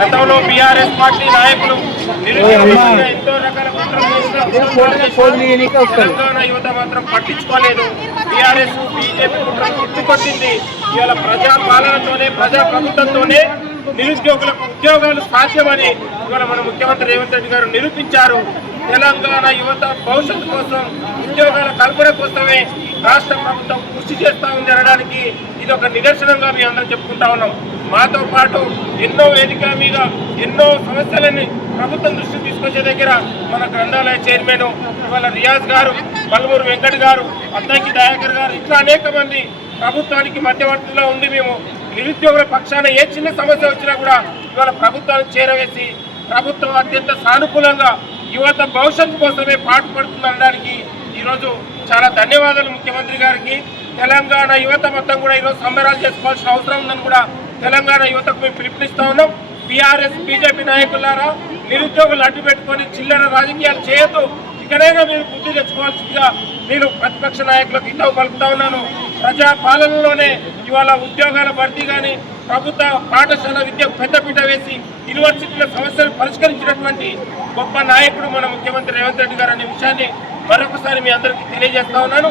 గతంలో BRS party నాయకులు నిరుద్యోగులుగా ఎంతో రకాల తెలంగాణ యువత మాత్రం పట్టించుకోలేదు. బీఆర్ఎస్ బీజేపీ కుట్రను గుర్తుకొచ్చింది. ఇవాళ ప్రజా పాలనతోనే ప్రజా ప్రభుత్వంతోనే నిరుద్యోగులకు ఉద్యోగాలు సాధ్యమని ఇవాళ మన ముఖ్యమంత్రి రేవంత్ రెడ్డి గారు నిరూపించారు. తెలంగాణ యువత భవిష్యత్తు కోసం ఉద్యోగాల కల్పన కోసమే రాష్ట్ర ప్రభుత్వం కృషి చేస్తా ఉంది అనడానికి ఇది ఒక నిదర్శనంగా మేము అందరం చెప్పుకుంటా ఉన్నాం. మాతో పాటు ఎన్నో వేదికల మీద ఎన్నో సమస్యలని ప్రభుత్వం దృష్టికి తీసుకొచ్చే దగ్గర మన గ్రంథాలయ చైర్మన్ ఇవాళ రియాజ్ గారు, పల్మూరు వెంకట్ గారు, అద్దంకి దయాకర్ గారు, ఇట్లా అనేక మంది ప్రభుత్వానికి మధ్యవర్తిలో ఉండి మేము నిరుద్యోగుల పక్షాన ఏ చిన్న సమస్య వచ్చినా కూడా ఇవాళ ప్రభుత్వానికి చేరవేసి ప్రభుత్వం అత్యంత సానుకూలంగా యువత భవిష్యత్తు కోసమే పాటుపడుతుందనడానికి ఈరోజు చాలా ధన్యవాదాలు ముఖ్యమంత్రి గారికి. తెలంగాణ యువత మొత్తం కూడా ఈరోజు సంబరాలు చేసుకోవాల్సిన అవసరం ఉందని కూడా తెలంగాణ యువతకు మేము పిలుపునిస్తా ఉన్నాం. బీఆర్ఎస్ బీజేపీ నాయకులారా, నిరుద్యోగులు అడ్డు పెట్టుకొని చిల్లర రాజకీయాలు చేయొద్దు. ఇక్కడైనా మీరు బుద్ధి తెచ్చుకోవాల్సిందిగా నేను ప్రతిపక్ష నాయకులకు హితవు పలుకుతా ఉన్నాను. ప్రజా పాలనలోనే ఇవాళ ఉద్యోగాల భర్తీ కానీ ప్రభుత్వ పాఠశాల విద్యకు పెద్దపీట వేసి యూనివర్సిటీల సమస్యలు పరిష్కరించినటువంటి గొప్ప నాయకుడు మన ముఖ్యమంత్రి రేవంత్ రెడ్డి గారు అనే విషయాన్ని మరొకసారి మీ అందరికీ తెలియజేస్తా ఉన్నాను.